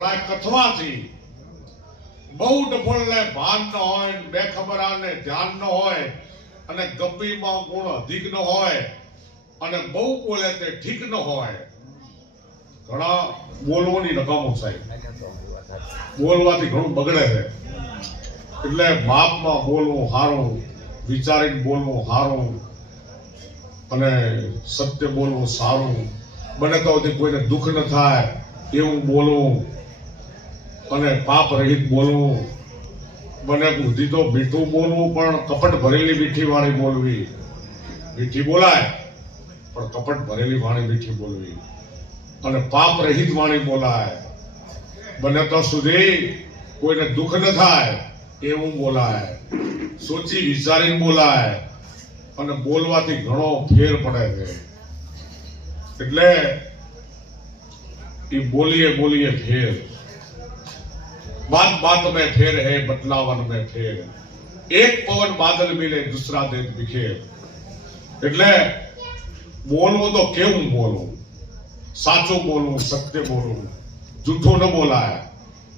કથવાથી બહુ ડફળને ભાન ન હોય, બેખબરાને ધ્યાન ન હોય અને ગપ્પીમાં ગુણ અધિક ન હોય અને બહુ બોલે તે ઠીક ન હોય. ઘણા બોલવાની નકામો સાહેબ, બોલવાથી ઘણું બગડે છે. એટલે માપમાં બોલવું સારું, વિચારીને બોલવું સારું અને સત્ય બોલવું સારું. બને તો કોઈને દુઃખ ન થાય એવું બોલવું અને પાપ રહિત બોલવું. બને બુદ્ધિ તો મીઠું બોલવું પણ કપટ ભરેલી મીઠી વાળી બોલવી. મીઠી બોલાય પણ કપટ ભરેલી વાળી મીઠી બોલવી અને પાપ રહિત વાળી બોલાય. બને તો સુધી કોઈને દુઃખ ન થાય એવું બોલાય, સોચી વિચારીને બોલાય અને બોલવાથી ઘણો ફેર પડે છે. એટલે એ બોલીએ બોલીએ ફેર, बात बात में फेर है बदलावन में फेर, एक पवन बादल मिले दूसरा दिन बिखेर. એટલે બોલવું તો કેવું બોલવું, સાચું બોલવું, સત્ય બોલવું, જૂઠું ન બોલાય,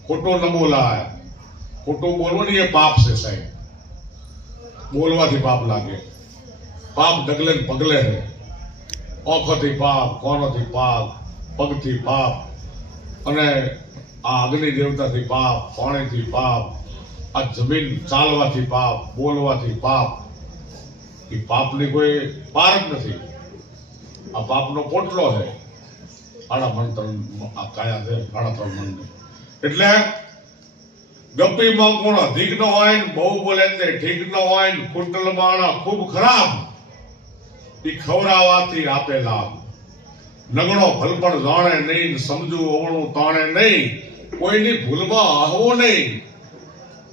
ખોટું ન બોલાય. ખોટું બોલવું ને એ પાપ છે સાહેબ. બોલવાથી પાપ લાગે. પાપ ડગલે ને પગલે છે. ઓખોથી પાપ, કોનોથી પાપ, પગથી પાપ અને આ અગ્નિ દેવતાથી પાપ, પાણીથી પાપ, આ જમીન ચાલવાથી પાપ, બોલવાથી પાપ. એ પાપની કોઈ પાર જ નથી. આ પાપનો પોટલો છે. આડા મંત્ર આ કાયા છે, આડા ત્રણ મંત્ર. એટલે ગપ્પીમાં ગુણ અધિક ન હોય ને બહુ બોલે તે ઠીક ન હોય ને કુંડલ માણા ખૂબ ખરાબ, એ ખવડાવવાથી આપે લાભ. નગણો ભલપણ જાણે નહીં, સમજવું અવળું તાણે નહીં, કોઈની ભૂલમાં આવવું નહીં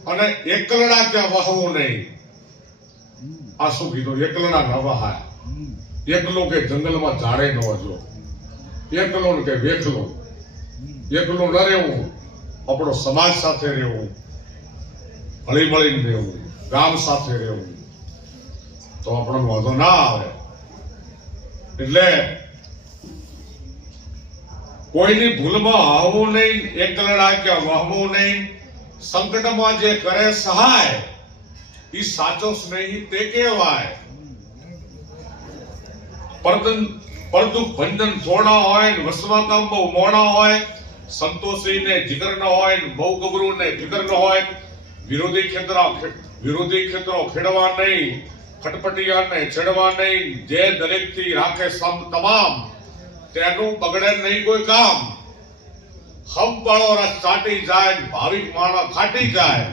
અને એકલડા ત્યાં વહવું નહીં. આ શું કીધું? એકલડા ન વહાય. એકલો કે જંગલમાં ઝાડે ન વજો, એકલો કે વેખલો. એકલો ન રહેવું, આપણો સમાજ સાથે રહેવું, હળી મળીને રહેવું, ગામ સાથે રહેવું, તો આપણો વાંધો ના આવે. એટલે કોઈની ભૂલમાં આવવું નહીં, એકલડા કે વહવું નહીં. સંકટમાં જે કરે સહાય, એ સાચો સ્નેહી તે કહેવાય. પરંતુ ભંજન થોડા હોય ને વસવા કામ બહુ મોડા હોય, સંતોષી ને જીગર ન હોય ને બહુ ગબરું ને ફિકર ન હોય, વિરોધી ખેતરો ખેડવા નહીં, ખટપટિયાને છેડવા નહીં, જે દરેકથી રાખે સમ તમામ, તેનું બગડે નહીં કોઈ કામ. હંપાળો રસ ચાટી જાય, ભાવિક માણસ ખાટી જાય.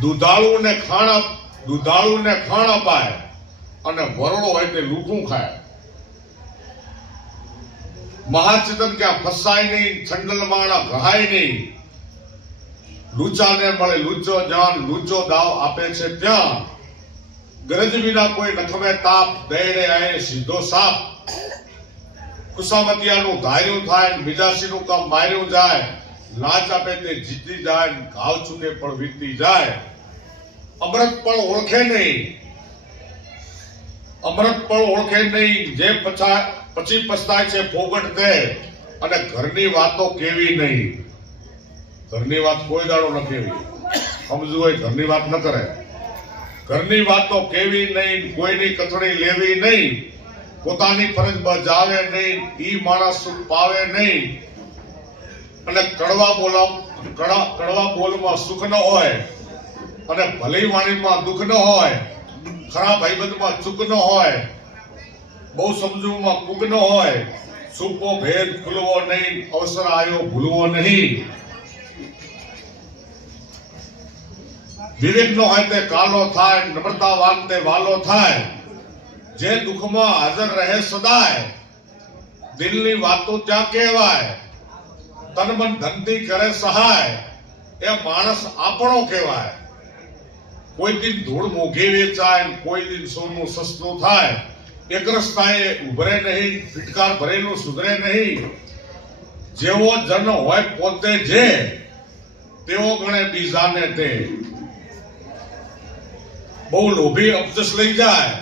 દુધાળું ને ખાણ અપાય અને વરડો હોય તે લૂંટું ખાય. મહાચેતન ક્યાં ફસાય નહીં, છંડલ માણા ગહાય નહીં. લૂચાને મળે લૂચો જાન, લૂચો દાવ આપે છે ત્યાં. ગરજ વિના કોઈ નખમે તાપ, દઈને આય સીધો સાપ. કુસામતિયાનું ધાર્યું થાય, મિજાસીનું કામ માર્યું જાય. લાચ આપે તે જીતી જાય, ઘાવ ચૂકે પણ વીતી જાય. અમૃત પણ ઓળખે નહીં, અમૃત પણ ઓળખે નહીં, જે પછી પસ્તાય છે ફોગટ દે. અને ઘરની વાતો કેવી નહીં. ઘરની વાત કોઈ દાડો ન કેવી. સમજવું હોય ઘરની વાત ન કરે. ઘરની વાતો કેવી નહીં, કોઈની કથળી લેવી નહીં, પોતાની ફરજ બજાવે નહીં, ઈ માણસ સુખ પાવે નહીં. અને કડવા બોલમાં સુખ ન હોય અને ભલી વાણીમાં દુઃખ ન હોય, ખરાબ ભાઈબંધમાં ચૂક ન હોય, બહુ સમજવામાં કુક ન હોય, છૂપો ભેદ ખુલવો નહીં, અવસર આવ્યો ભૂલવો નહીં. વિવેક નો હોય તે કાલો થાય, નમ્રતાવાન તે વાલો થાય. જે દુઃખમાં હાજર રહે સદાય, દિલની વાતો ત્યાં કહેવાય. તન મન ધનથી કરે સહાય, એ માણસ આપણો કહેવાય. કોઈ દિન ધૂળ મોઘી વેચાય, કોઈ દિન સોનું સસ્તું થાય. એક રસ્તાએ ઉભરે નહીં, ફિટકાર ભરેલું સુધરે નહીં. જેવો જન હોય પોતે જે, તેવો ગણે બીજાને તે. બહુ લોભી અબજસ લઈ જાય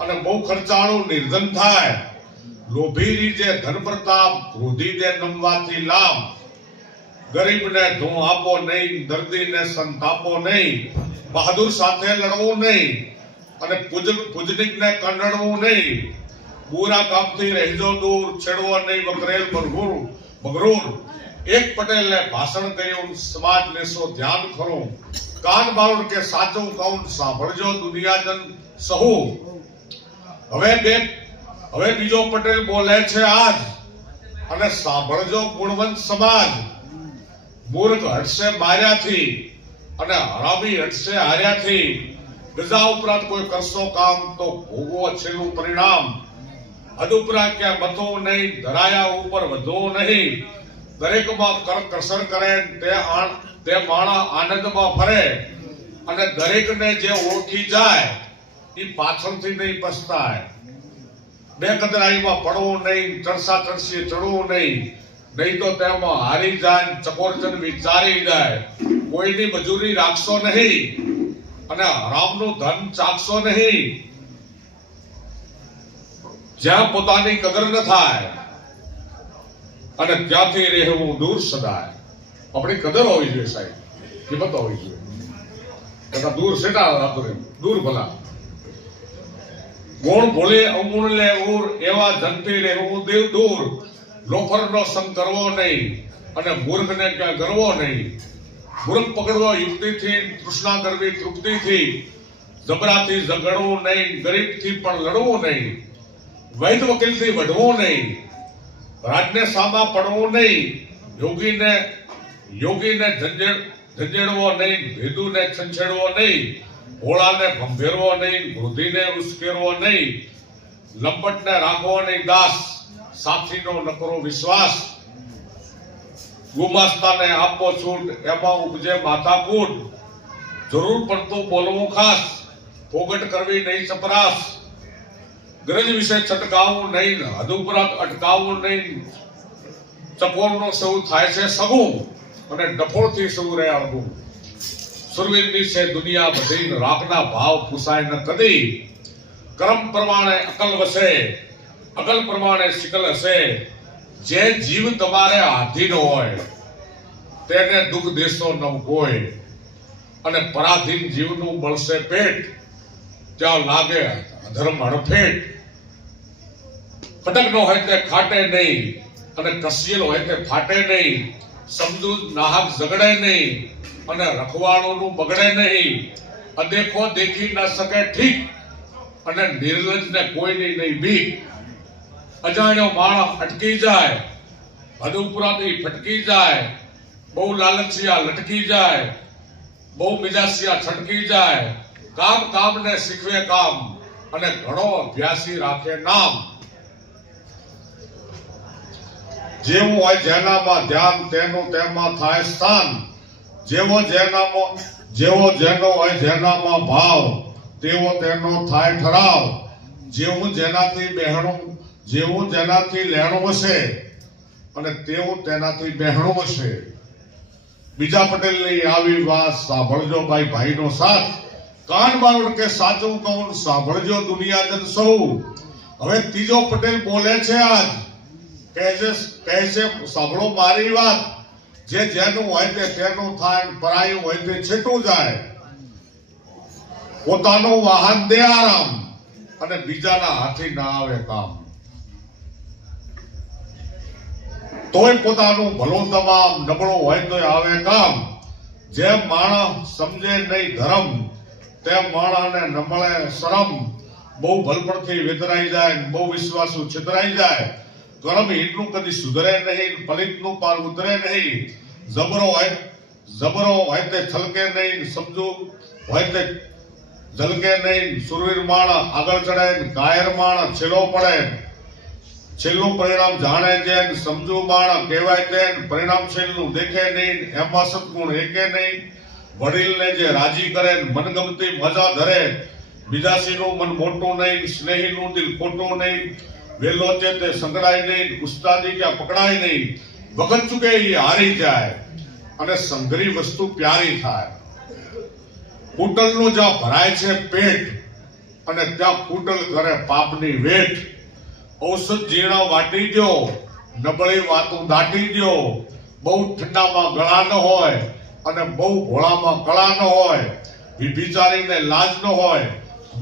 અને બહુ ખર્ચાળું નિર્ધન થાય. લોભી રીજે ધન પ્રતાપ, ક્રોધી દે નમવાથી લાભ. ગરીબને ધૂ આપો નહીં, દર્દીને સંતાપો નહીં, બહાદુર સાથે લડવું નહીં અને પૂજનિકને કંડણવું નહીં. બુરા કામથી રહેજો દૂર, છેડવો નહીં વકરેલ બગરૂર. એક પટેલે ભાષણ કર્યું, સમાજ લેશો ધ્યાન ખરું. કાન બાળું કે સાચું કહું, સાંભળજો દુનિયાજન સહુ. હવે બીજો પટેલ બોલે છે આજ, અને સાંભળજો ગુણવંત સમાજ. મૂર્ખ હટશે માર્યાથી અને હરામી હટશે હાર્યાથી. ગજા ઉપરાંત કોઈ કરશો કામ તો ભોગવો છેલ્લું પરિણામ. હદ ઉપરાંત ક્યાં મથો નહીં, ધરાયા ઉપર વધવો નહીં. દરેકમાં કસર કરે તે માણા આનંદમાં ફરે. અને દરેકને જે ઓળખી જાય એ પાછળથી નહીં પછતાય. બે કદરાઈમાં પડવું નહીં, ચડસા ચડસી ચડવું નહીં, નહીં તો તેમાં હારી જાય, ચકોરચન વિચારી જાય. કોઈની મજૂરી રાખશો નહીં અને હરામનું ધન ચાખશો નહીં. જ્યાં પોતાની કદર ન થાય અને ત્યાંથી રહેવું દૂર સદાય. આપણી કદર હોવી જોઈએ સાહેબ, કિંમત હોવી જોઈએ. તથા દૂર સેટા રાતો રહેવું, દૂર ભલા. ગુણ ભૂલે અવગુણ લે ઉર, એવા જનથી રહેવું દેવ દૂર. લોફરનો સંગ કરવો નહીં અને મૂર્ખને ક્યાં ગરવો નહીં. મૂર્ખ પકડવો યુક્તિથી, તૃષ્ણા કરવી તૃપ્તિથી. જબરાથી ઝઘડવું નહીં, ગરીબથી પણ લડવું નહીં. વૈદ વકીલથી વઢવું નહીં, રાજને સામા પડવું નહીં. યોગીને ઝંઝેડવો નહીં, ભેદુને છંછેડવો નહીં. ભોળાને ભંભેરવો નહીં, વૃદ્ધિને ઉશ્કેરવો નહીં. લંપટને રાખવો નહીં દાસ, સાથીનો નકરો વિશ્વાસ. ગુમાસ્તાને આપો છૂટ, એમાં ઉપજે માથાકૂટ. જરૂર પડતું બોલવું ખાસ, પોગટ કરવી નહીં ચપરાસ. ગરજ વિશે છટકાવવું નહીં, હદ ઉપરાંત અટકાવવું નહીં. ચકોરનો સૌ થાય છે સગું અને ડફોળથી સૌ રહે અળગું. સુરવીરની છે દુનિયા બધી, રાખના ભાવ પૂછાય ન કદી. કર્મ પ્રમાણે અકલ વસે, અકલ પ્રમાણે શિકલ હશે. જે જીવ તમારે આધીન હોય તેને દુઃખ દેશો ન કોઈ. અને પરાધીન જીવનું બળશે પેટ, ત્યાં લાગે અધર્મ હડફેટ. ખટકનો હોય તે ખાટે નહીં અને કસિયેલ હોય તે ફાટે નહીં. સમજુ નાહક ઝઘડે નહીં અને રખવાળોનું બગડે નહીં. અદેખો દેખી ન શકે ઠીક અને નિર્લજને કોઈની નહીં બીક. અજાણ્યો માણસ અટકી જાય, હદ ઉપરાંત ફટકી જાય. બહુ લાલચિયા લટકી જાય, બહુ મિજાસિયા છટકી જાય. કામને શીખવે કામ અને ઘણો અભ્યાસી રાખે નામ. જેવું હોય જેનામાં ધ્યાન, તેનું તેમાં થાય સ્થાન. જેવો જેનો હોય જેનામાં ભાવ, તેવો તેનો થાય ઠરાવ. જેવું જેનાથી લેણું હશે અને તેવું તેનાથી બહેણું હશે. બીજા પટેલની આવી વાત સાંભળજો ભાઈનો સાથ. કાન બાળું કે સાચું કહું, સાંભળજો દુનિયાજન સૌ. હવે ત્રીજો પટેલ બોલે છે આજ, કહે છે સાંભળો મારી વાત. જે જેનું હોય તે તેનું થાય, પરાયું હોય તે છેટું જાય. પોતાનું વાહન દે આરામ અને બીજાના હાથી ના આવે કામ. તોય પોતાનું ભલું તમામ, નબળું હોય તો આવે કામ. જેમ માણસ સમજે નહીં ધર્મ, તેમ માણસને નમળે શરમ. બહુ ભલપણથી વેતરાઈ જાય, બહુ વિશ્વાસુ છેતરાઈ જાય. કર્મહીનનું કદી સુધરે નહીં, પલિતનું પાર ઉતરે નહીં. જબરો હોય તે છલકે નહીં, સમજુ હોય તે ઝલકે નહીં. સુરવીર માણસ આગળ ચડે, કાયર માણસ છેલ્લો પડે. છેલ્લું પરિણામ જાણે જેન, સમજુ માણસ કહેવાય તેન. પરિણામ છેલ્લું દેખે નહીં, એમાં સદગુણ એકે નહીં. વડીલને જે રાજી કરે, મનગમતી મજા ધરે. બીજાસીનું મન મોટું નહીં, સ્નેહીનું દિલ ખોટું નહીં. વેલો છે તે સંકળાય નહીં, ઉસ્તાદી ક્યાં પકડાય નહીં. વખત ચૂકે એ હારી જાય અને સંઘરી વસ્તુ પ્યારી થાય. કુટલનું જ્યાં ભરાય છે પેટ અને ત્યાં કુટલ કરે પાપની વેઠ. ઔષધ ઝીણા વાટી દો, નબળી વાતો દાટી દો, બહુ ઠંડામાં ગળા ન હોય અને બહુ ભોળામાં કળા ન હોય, વિભિચારીને લાજ ન હોય,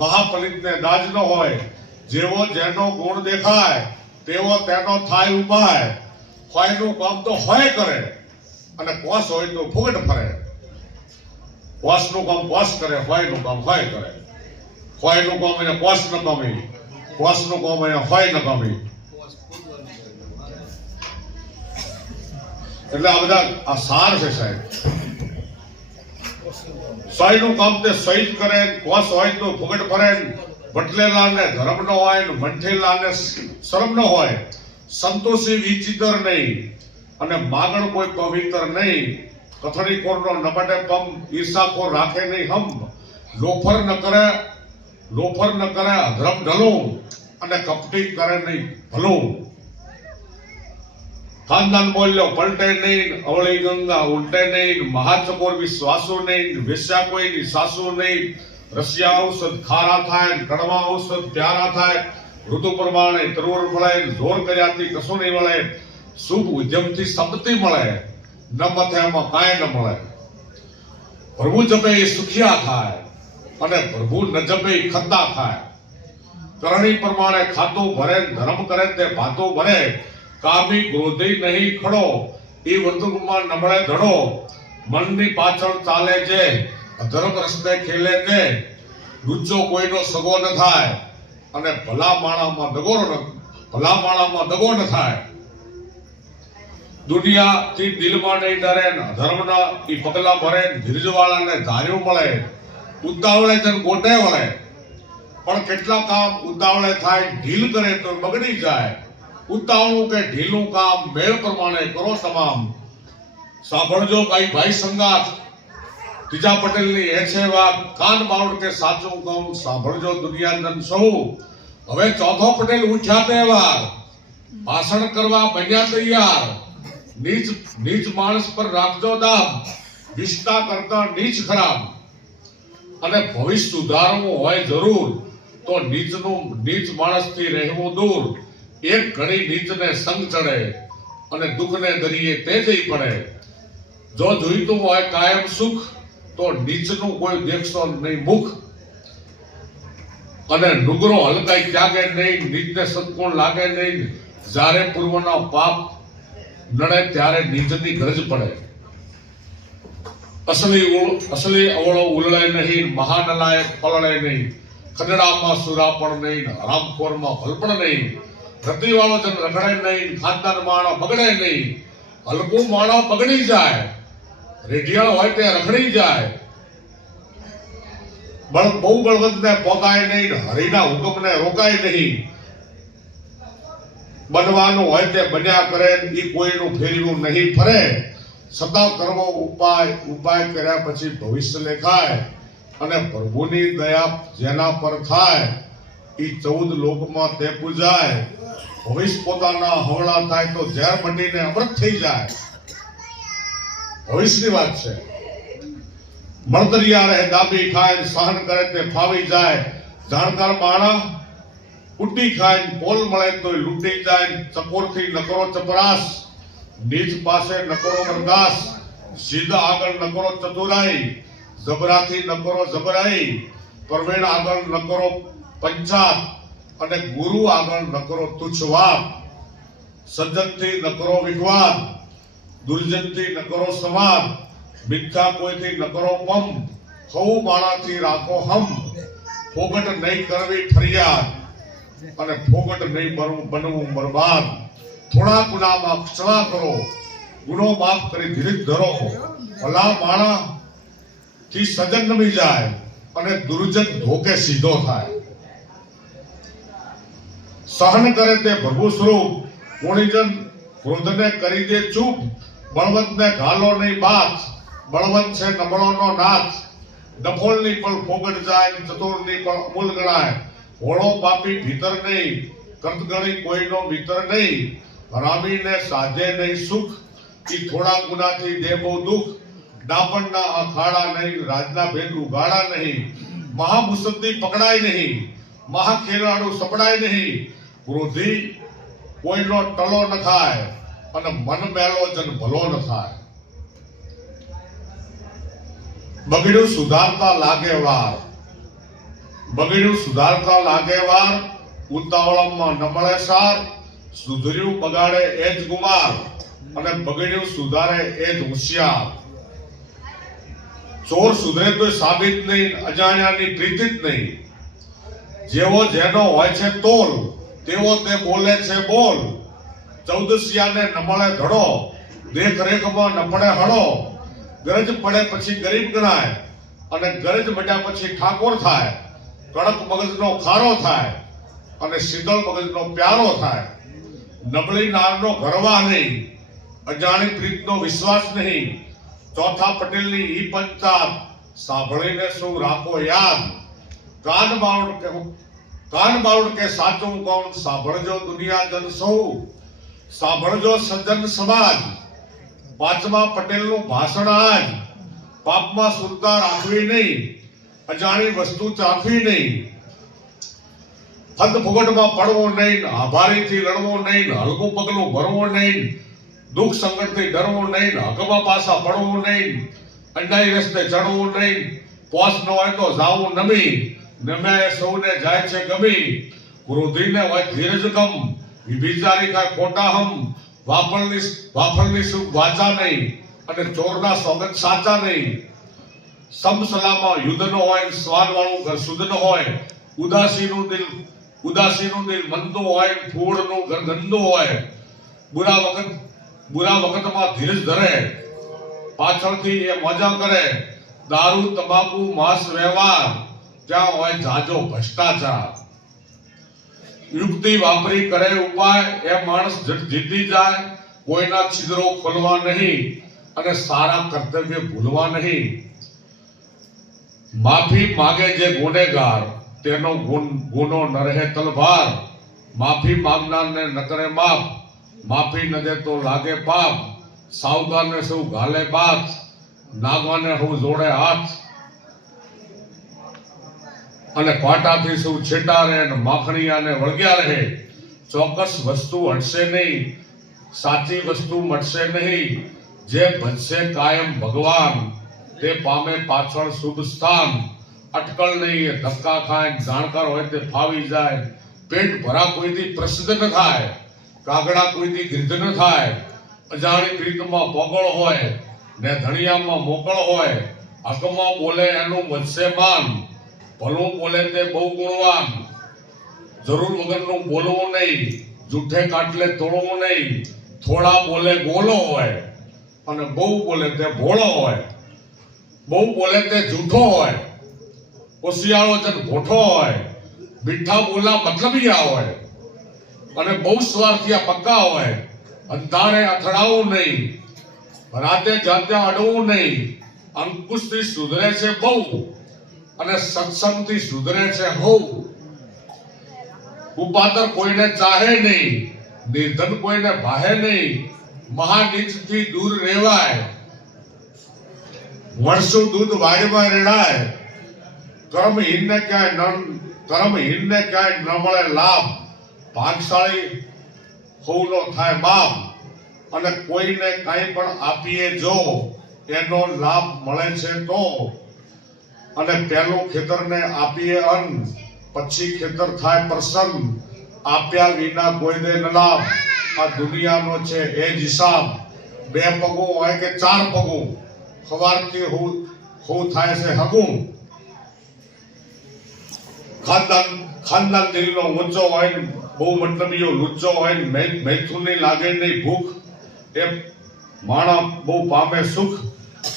મહાપલિતને દાજ ન હોય, જેવો જેનો ગુણ દેખાય તેવો તેનો થાય ઉપાય, હોયનું કામ તો હોય કરે અને કોસ હોય તો ફૂગટ ફરે, કોસનું કામ કોસ કરે, હોયનું કામ હોય કરે, હોયનું કામ એને કોસ ન ગમી, કોસનું કામ એને હોય ન ગમી. એટલે આ બધા આ સાર છે સાહેબ. સોયનું કામ તે સોય જ કરે, કોસ હોય તો ફૂગટ ફરે, વટલેલાને ધર્મ ન હોય ને મંઠેલાને શરમ ન હોય, સંતોષી વિચિત્ર નહીં અને માગણ કોઈ પવિત્ર નહીં, કથળી કોરનો નબટે પમ, ઈર્ષાખોર રાખે નહીં હમ, લોફર ન કરે અધર્મ ઢલું અને કપટી કરે નહીં ભલું. ખાનદાન બોલ્યો પલટે નહીં, અવળી ગંગા ઉલટે નહીં, મહાચકોર વિશ્વાસુ નહીં, વેશ્યા કોઈની સાસુ નહીં, રસિયા ઔષધ ખારા થાય, કડવા ઔષધ પ્યારા થાય, ઋતુ પ્રમાણે તરુર મળે, જોર કર્યાથી કશું નહીં મળે, શુભ ઉદ્યમથી સંપત્તિ મળે, ન મથે એમાં કાંઈ ન મળે. પ્રભુ જપે એ સુખિયા થાય અને પ્રભુ ન જપે એ ખદ્દા થાય. કરણી પ્રમાણે ખાતું ભરે, ધર્મ કરે તે ભાતું ભરે, કામી ક્રોધી નહીં ખડો, એ વર્તુળમાં નબળે ધડો, મનની પાછળ ચાલે છે, અધર્મ રસ્તે ખેલે છે, લુચ્ચો કોઈનો સગો ન થાય અને ભલા માણામાં દગો ન થાય. દુનિયાથી દિલમાં નહીં ડરે, અધર્મના એ પગલા ભરે, ધીરજવાળાને ધાર્યું મળે, ઉતાવળે જન ગોટે વળે, પણ કેટલા કામ ઉતાવળે થાય, ઢીલ કરે તો બગડી જાય. ઉતાવળું કે ઢીલું કામ મેળ પ્રમાણે કરો તમામ. સાંભળજો ભાઈ સંગાત, ત્રીજા પટેલની એ છે વાત, કાન બાવડ કે સાચું કહું, સાંભળજો દુનિયાજન સૌ. હવે ચોથો પટેલ ઉઠ્યા તહેવાર, ભાષણ કરવા બન્યા તૈયાર, નીચ માણસ પર રાખજો દામ, વિષ્ટા કરતા નીચ ખરાબ. અને ભવિષ્ય સુધારવું હોય જરૂર તો નીચ માણસથી રહેવું દૂર. એક ઘડી નીચને સંગ ચડે અને દુઃખને દરિયે તે જઈ પડે. જો જોઈતું હોય કાયમ સુખ તો નીચનું કોઈ દેખશો નહીં મુખ. અને ડુંગરો હલકાઈ ત્યાગે નહીં, નીચને સત્કોણ લાગે નહીં, જ્યારે પૂર્વના પાપ નડે ત્યારે નીચની ગરજ પડે. અસલી અવળો ઉલળે નહીં, મહાનલાયક પલળે નહીં, ખંડડામાં સુરાપણ નહીં, હરામખોરમાં ભલપણ નહીં, રતિવાળો જન રગડે નહીં, ખાનદાન માણો બગડે નહીં, હલકું માણો બગડી જાય, રેઢિયાળ હોય તે રખડી જાય, બહુ બળવંતને પોગાય નહીં, હરિના હુકમને રોકાય નહીં, બનવાનું હોય તે બન્યા કરે, એ કોઈનું ફેરવું નહીં ફરે. સદા કરવો ઉપાય કર્યા પછી ભવિષ્ય લેખાય, અને પ્રભુની દયા જેના પર થાય એ 14 લોકમાં તે પૂજાય. ભવિષ્ય પોતાના હવળા થાય તો ઝેર મંડીને અમૃત થઈ જાય. ભવિષ્યની વાત છે. મળતરિયા રહે દાબી ખાય, સહન કરે તે ફાવી જાય, જાણકાર માણા ઉડી ખાય, પોલ મળે તો લૂંટી જાય, ચકોરથી ન કરો ચપરાસ, નીચ પાસે ન કરો બરદાસ, સીધા આગળ ન કરો ચતુરાઈ, જબરાથી ન કરો જબરાઈ, પરવેણ આગળ ન કરો પંચાત, અને ગુરુ આગળ ન કરો તુચ્છ વાત, સજ્જનથી ન કરો વિખવાદ, દુર્જનથી ન કરો સંવાદ, મિથ્યા કોઈથી ન કરો પમ, ખવું માણાથી રાખો હમ, ફોગટ નહીં કરવી ફરિયાદ અને ફોગટ નહીં બનવું બરબાદ. થોડા ગુનામાં ક્ષમા કરો, ગુનો માફ કરી ધીરજ ધરો, ભલા માણા થી સજન નમી જાય અને દુર્જન ધોકે સીધો થાય. સહન કરે તે પ્રભુ સ્વરૂપ, કોણીજન ક્રોધને કરી દે ચૂપ, બળવંતને ઘાલો નહીં બાત, બળવંત છે નબળોનો નાથ, ડફોળની પણ ફોગટ જાય, ચતુરની પણ અમૂલ ગણાય, હોળો પાપી ભીતર નહીં, કર્તગણી કોઈનો મિત્ર નહીં, હરામીને સાધે નહીં સુખ, ઈ થોડા ગુનાથી દે બહુ દુઃખ, ડાપણના અખાડા નહીં, રાજના ભેદ ઉગાડા નહીં, મહામુસદ્દી પકડાય નહીં, મહાખેલાડુ સપડાય નહીં, ક્રોધી કોઈનો ટલો ન થાય અને મન મેલો જન ભલો ન થાય. બગડ્યું સુધારતા લાગે વાર, બગડ્યું સુધારતા લાગે વાર, ઉતાવળમાં ન મળે સાર, સુધર્યું બગાડે એ જ ગુમાર અને બગડ્યું સુધારે એ જ હોશિયાર. ચોર સુધરે તો સાબિત નહીં, અજાણ્યાની પ્રીતિ જ નહીં. જેવો જેનો હોય છે તોલ, તેવો તે બોલે છે બોલ. ચૌદસિયાને ન મળે ધડો, દેખરેખમાં ન પડે હળો. ગરજ પડે પછી ગરીબ ગણાય અને ગરજ મળ્યા પછી ઠાકોર થાય. કડક મગજનો ખારો થાય અને શીતળ મગજનો પ્યારો થાય. નબળી નારનો ગરવા નહીં, અજાણી પ્રીતનો વિશ્વાસ નહીં. ચોથા પટેલની ઈ પંચાત સાંભળીને શું રાખો યાદ. કાન બાવડ કે સાચું કોણ, સાંભળજો દુનિયા જન સૌ, સાંભળજો સજ્જન સમાજ. પાંચમા પટેલનું ભાષણ આજ, પાપમાં સુરતા રાખવી નહીં, અજાણી વસ્તુ ચાખવી નહીં. ફંદ ફુગટમાં પડવું નહીં, આભારીથી લડવું નહીં, હલકું પગલું ભરવું નહીં, દુઃખ સંકટથી ડરવું નહીં, હકમાં પાછા પડવું નહીં, અન્યાય રસ્તે ચડવું નહીં. પોસ ન હોય તો જાવું નમી, નમ્યા સૌને જાય છે ગમી. ક્રોધીને હોય ધીરજ કમ, વિભિચારી કાંઈ ખોટા હમ. વાફળની સુખ વાચા નહીં અને ચોરના સોગંદ સાચા નહીં. સમસલામાં યુદ્ધ ન હોય, સ્વાદ વાળું ઘર શુદ્ધ ન હોય. ઉદાસીનું દિલ મંદું હોય, ફૂળનું ઘર ગંદુ હોય. બુરા વખતમાં ધીરજ ધરે, પાછળથી એ મજા કરે. દારૂ તમાકુ માંસ વ્યવહાર, ત્યાં હોય જાજો ભ્રષ્ટાચાર. યુક્તિ વાપરી કરે ઉપાય, એ માણસ જીતી જાય. કોઈના છિદ્રો ખોલવા નહીં અને સારા કર્તવ્ય ભૂલવા નહીં. માફી માગે જે ગુનેગાર, તેનો ગુનો ન રહે તલભાર. માફી માંગનારને ન કરે માફ, માફી ન દે તો લાગે પાપ. સાવધાનને સૌ ગાલે બાત, નાગવાને સૌ જોડે હાથ. અને પાટાથી સૌ છેટા રહે અને માખણીયાને વળગ્યા રહે. ચોક્કસ વસ્તુ હટશે નહીં, સાચી વસ્તુ મળશે નહીં. જે ભજશે કાયમ ભગવાન, તે પામે પાછળ શુભ સ્થાન. અટકળ નહીં, ધક્કા ખાય, જાણકાર હોય તે ફાવી જાય. પેટ ભરા કોઈથી પ્રસિદ્ધ ન થાય, કાગડા કોઈથી ગીર્ધ ન થાય. અજાણી પ્રીતમાં પોગળ હોય ને ધણિયામાં મોકળ હોય. હકમાં બોલે એનું વધશે માન, ભલું બોલે તે બહુ ગુણવાન. જરૂર વગરનું બોલવું નહીં, જૂઠે કાટલે તોડવું નહીં. થોડા બોલે ગોલો હોય અને બહુ બોલે તે ભોળો હોય. બહુ બોલે તે જૂઠો હોય, હોશિયાળો જન ભોઠો હોય. મીઠા બોલા મતલબિયા હોય અને બહુ સ્વાર્થિયા પક્કા હોય. અંધારે અથડાવું નહીં, રાતે જાતે અડવું નહીં. અંકુશથી સુધરે છે બહુ અને સત્સંગથી સુધરે છે હો. ઉપાતર કોઈને ચાહે નહીં, નિર્ધન કોઈને ભાહે નહીં. મહાનીચથી દૂર રહેવાય, વર્ષો દૂધ વાડીમાં રેડાય. કર્મહીનને ક્યાંય ન મળે લાભ. ભાગશાળી હોનો થાય બાપ અને કોઈને કંઈ પણ આપીએ જો એનો લાભ મળે છે તો. અને પહેલું ખેતરને આપીએ અન્ન, પછી ખેતર થાય પ્રસન્ન. આપ્યા વિના કોઈ દે ન લાભ, આ દુનિયાનો છે એ જ હિસાબ. બે પગું હોય કે ચાર પગું, સવારથી હું થાય છે હગું. ખાનદાન દિલનો ઊંચો હોય ને બહુ મતલબીઓ લુચ્ચો હોય ને મૈથુનની લાગે નહીં ભૂખ. એ માણા બહુ પામે સુખ.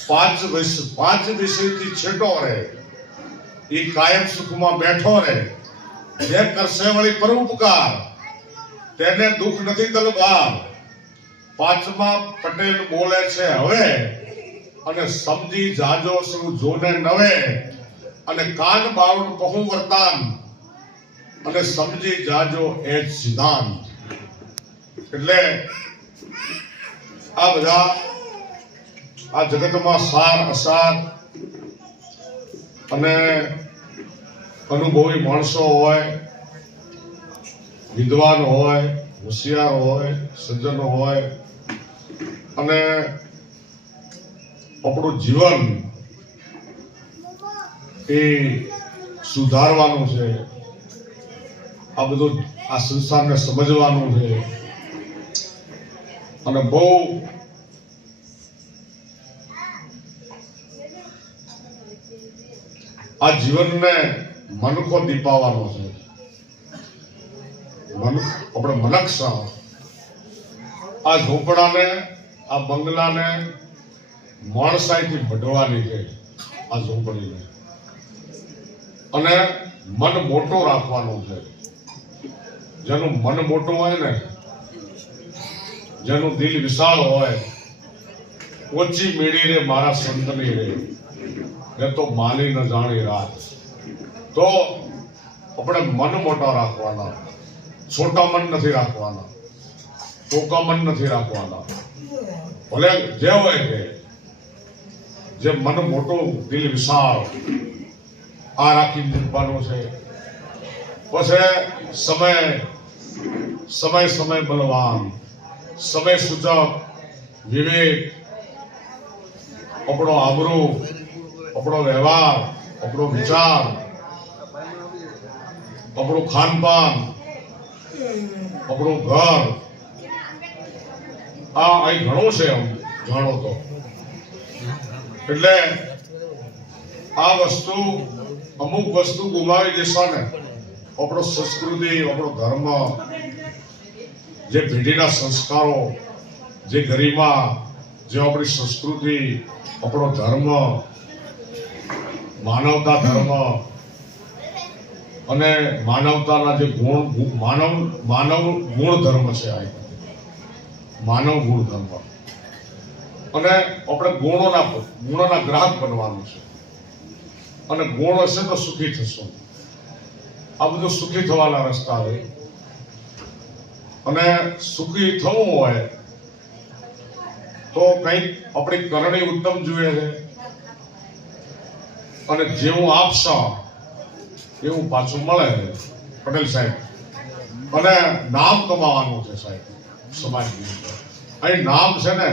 પાંચ વિષયથી છેટો રહે, એ કાયમ સુખમાં બેઠો રહે. જે કરશે વળી પરોપકાર, તેને દુઃખ નથી તલવાર. પાંચમા પટેલ બોલે છે હવે અને સમજી જાજો શું જોને નવે. અને કાન બાવડ કહું વર્તાન અને સમજી જાજો એ જ સિદ્ધાંત. એટલે આ બધા આ જગતમાં સાર અસાર અને અનુભવી માણસો હોય વિદ્વાન હોય, હોશિયાર હોય, સજ્જન હોય અને આપણું જીવન એ સુધારવાનું છે, આ બધું આ સંસારને સમજવાનું છે અને બહુ આ જીવનને મનકો દીપાવવાનો છે. આપણે મનક્ષા આ ઝોપડાને, આ બંગલાને માણસાઈથી મઢવાની છે, આ ઝોપડીને, અને મન મોટો રાખવાનું છે. જેનું મન મોટું હોય ને, જેનું દિલ વિશાળ હોય, ઓછી મેળી રે મારા સંતની રે, ને તો માલી ન જાણી રાત. તો આપણે મન મોટા રાખવાના, છોટા મન નથી રાખવાના, ટોકા મન નથી રાખવાના. ભલે જે હોય તે, જે મન મોટું દિલ વિશાળ આ રાખી મૂકવાનું છે. પછી સમય સમય બલવાન, સમય સૂચક, વિવેક, આપણો આબરૂ, આપણો વ્યવહાર, આપણો વિચાર, આપણું ખાનપાન, આપણું ઘર, આ અહીં ઘણું છે. આમ જાણો તો એટલે આ વસ્તુ, અમુક વસ્તુ ગુમાવી દેશો ને, આપણો સંસ્કૃતિ, આપણો ધર્મ, જે પેઢીના સંસ્કારો, જે ગરિમા, જે આપણી સંસ્કૃતિ, આપણો ધર્મ, માનવતા ધર્મ અને માનવતાના જે ગુણ, માનવ ગુણ ધર્મ છે, આ માનવ ગુણ ધર્મ, અને આપણે ગુણોના ગ્રાહક બનવાનું છે. અને ગુણ હશે તો સુખી થશું. આ બધું સુખી થવાના રસ્તા છે. અને સુખી થવું હોય તો કંઈક આપણી કરણી ઉત્તમ જોઈએ છે, અને જેવું આપશો એવું પાછું મળે. પટેલ સાહેબ, અને નામ કમાવાનું છે સાહેબ સમાજની અંદર. અહીં નામ છે ને,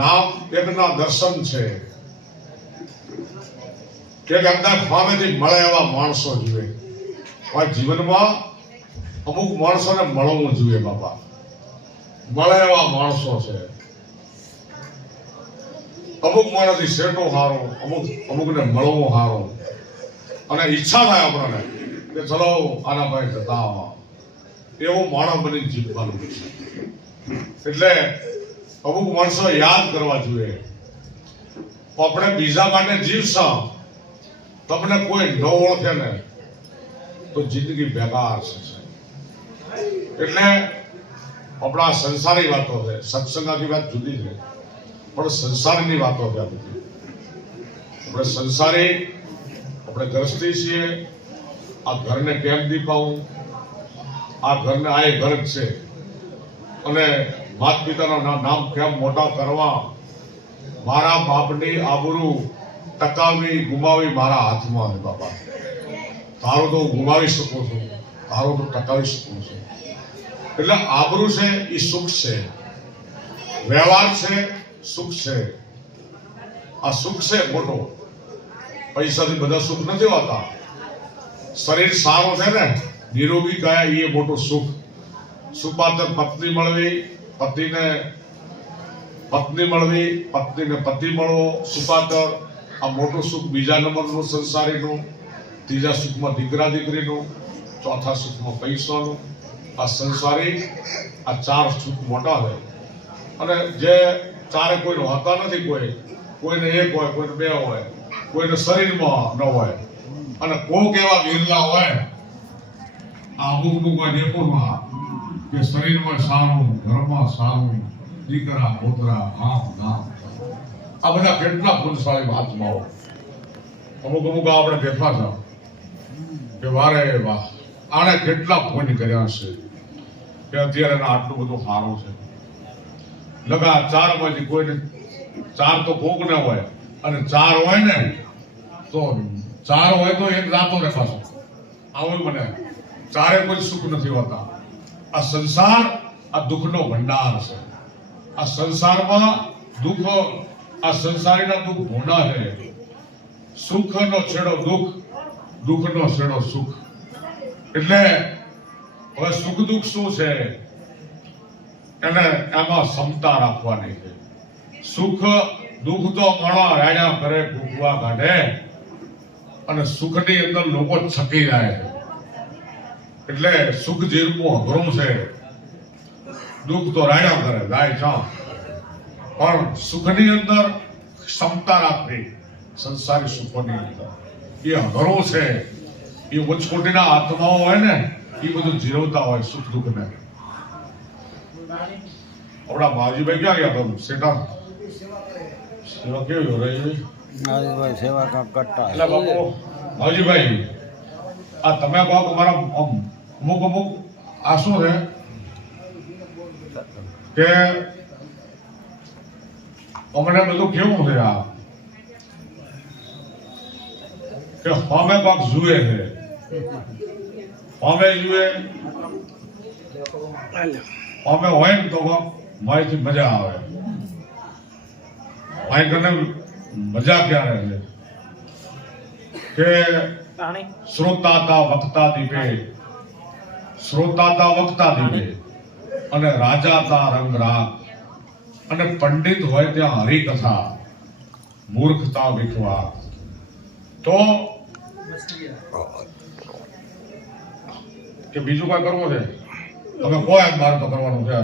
નામ એકના દર્શન છે કે અંદર ફામેથી મળે એવા માણસો જોઈએ. જીવનમાં અમુક માણસોને મળવું જોઈએ બાપા, મળે એવા માણસો છે. અમુક માણસથી શેઠો હારો, અમુકને મળવું હારો, અને ઈચ્છા થાય આપણને કે ચલો આના ભાઈ જતા આવા, એવું માણસ બની જીવવાનું છે. એટલે અમુક માણસો યાદ કરવા જોઈએ. આપણે બીજા માટે જીવશો, તમને કોઈ ન ઓળખે ને તો જિંદગી બેકાર છે. એટલે આપણા સંસારી વાતો છે, સત્સંગની વાત જુદી છે, પણ સંસારની વાતો છે. આપણે સંસારી, આપણે ગ્રસ્તી છીએ. આ ઘરને કેમ દીપાવું, આ ઘરને આ ઘર જ છે, અને માતા પિતાના નામ કેમ મોટા કરવા, મારા બાપની આબરૂ ટકાવી ગુમાવી મારા હાથમાં છે બાપા. તારો તો ગુમાવી શકું છું, તારો તો ટકાવી શકું છું. એટલે આબરૂ છે એ સુખ છે, વ્યવહાર છે સુખ છે. આ સુખ છે મોટો, પૈસાથી બધા સુખ નથી હોતા. શરીર સારું છે ને, નિરોગી કયા એ મોટું સુખ. સુપાત્ર પત્ની મળવી, પત્ની મળવી, પત્નીને પતિ મળવો, સુપાત્ર, આ મોટું સુખ. બીજા નંબરનું સંસારીનું, ત્રીજા સુખમાં દીકરા દીકરીનું, ચોથા સુખમાં પૈસાનું. આ સંસારી, આ ચાર સુખ મોટા હોય. અને જે ચારે કોઈને હોતા નથી, કોઈને એક હોય, કોઈને બે હોય, કોઈને શરીરમાં ન હોય, અને કોક એવા વિરલા હોય આ અમુક ડેપોમાં કે શરીરમાં સારું, ઘરમાં સારું, દીકરા પોતરા, આમ નામ, આ બધા કેટલા પુણ્યશાળી આત્માઓ. અમુક આપણે બેઠા હતા કે વારે વાહ, આને કેટલા પુણ્ય કર્યા છે કે અત્યારે આટલું બધું સારું છે. લગા ચારમાંથી કોઈને ચાર તો કોક ના હોય, અને ચાર હોય ને તો ચાર હોય તો એક રાતો રે પાછો. આવું મને ચારે કોઈ સુખ નથી હોતા. આ સંસાર આ દુઃખનો ભંડાર છે. આ સંસારમાં દુઃખ, આ સંસારીના દુઃખ ભૂંડા છે. સુખનો છેડો દુઃખ, દુઃખનો છેડો સુખ. એટલે હવે સુખ દુઃખ શું છે એને એમાં ક્ષમતા રાખવાની છે. સુખ દુઃખ તો માણો રાડ્યા કરે, ભૂખવા કાઢે, અને સુખની અંદર લોકો છકી જાય છે. એટલે સુખ જીરવું અઘરું છે, દુઃખ તો રાડ્યા કરે જાય ચા. પણ સુખની અંદર ક્ષમતા રાખવી, સંસારી સુખોની અંદર એ અઘરું છે. એ ઉચ્ચકોટીના આત્માઓ હોય ને એ બધું જીરવતા હોય સુખ દુઃખ ને. આપણા માવજીભાઈ ક્યાં ગયા તમે સેટા સેવા કેવી હો રહી? માવજીભાઈ સેવા કામ કરતા. એટલે બાપુ માવજીભાઈ, આ તમે બાપુ મારા અમુક અમુક આ શું છે કે અમને બધું કેવું છે આ કે અમે પાક જુએ છે, અમે જુએ અમે હોય ને તો માહિતી મજા આવે. મારી કને મજા ક્યારે છે કે શ્રોતાતા વક્તા દીપે, શ્રોતાતા વક્તા દીપે, અને રાજાતા રંગ રાગ, અને પંડિત હોય ત્યાં હરિકથા, મૂર્ખતા વિખવા. તો કે બીજું કઈ કરવું છે તમે કોઈ મારે તો કરવાનું છે.